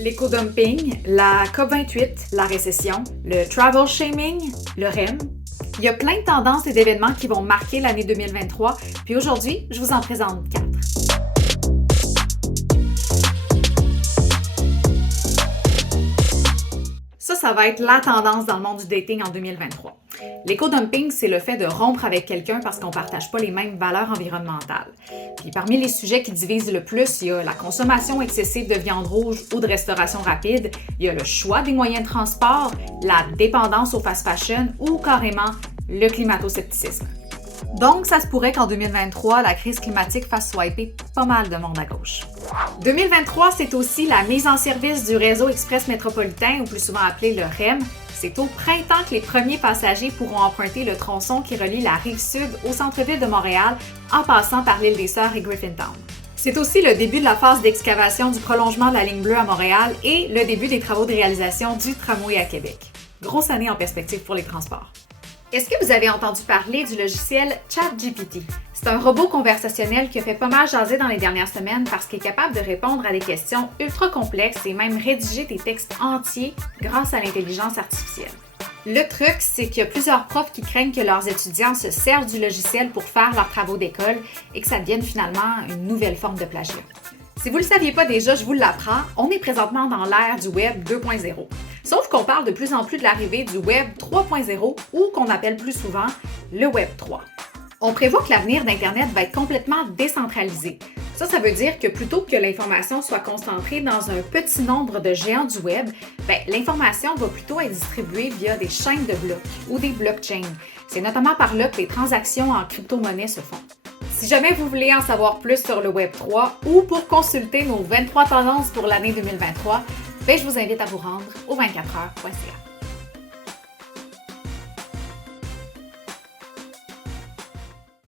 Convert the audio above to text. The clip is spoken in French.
L'éco-dumping, la COP28, la récession, le travel shaming, le REM. Il y a plein de tendances et d'événements qui vont marquer l'année 2023, puis aujourd'hui, je vous en présente 4. Ça va être la tendance dans le monde du dating en 2023. L'éco-dumping, c'est le fait de rompre avec quelqu'un parce qu'on ne partage pas les mêmes valeurs environnementales. Puis parmi les sujets qui divisent le plus, il y a la consommation excessive de viande rouge ou de restauration rapide, il y a le choix des moyens de transport, la dépendance au fast fashion ou carrément le climato-scepticisme. Donc, ça se pourrait qu'en 2023, la crise climatique fasse swiper pas mal de monde à gauche. 2023, c'est aussi la mise en service du réseau express métropolitain, ou plus souvent appelé le REM. C'est au printemps que les premiers passagers pourront emprunter le tronçon qui relie la Rive-Sud au centre-ville de Montréal en passant par l'île des Sœurs et Griffintown. C'est aussi le début de la phase d'excavation du prolongement de la ligne bleue à Montréal et le début des travaux de réalisation du tramway à Québec. Grosse année en perspective pour les transports. Est-ce que vous avez entendu parler du logiciel ChatGPT? C'est un robot conversationnel qui a fait pas mal jaser dans les dernières semaines parce qu'il est capable de répondre à des questions ultra complexes et même rédiger des textes entiers grâce à l'intelligence artificielle. Le truc, c'est qu'il y a plusieurs profs qui craignent que leurs étudiants se servent du logiciel pour faire leurs travaux d'école et que ça devienne finalement une nouvelle forme de plagiat. Si vous ne le saviez pas déjà, je vous l'apprends, on est présentement dans l'ère du Web 2.0. Sauf qu'on parle de plus en plus de l'arrivée du Web 3.0 ou qu'on appelle plus souvent le Web 3. On prévoit que l'avenir d'Internet va être complètement décentralisé. Ça veut dire que plutôt que l'information soit concentrée dans un petit nombre de géants du Web, l'information va plutôt être distribuée via des chaînes de blocs ou des blockchains. C'est notamment par là que les transactions en crypto-monnaie se font. Si jamais vous voulez en savoir plus sur le Web 3 ou pour consulter nos 23 tendances pour l'année 2023, je vous invite à vous rendre au 24heures.ca.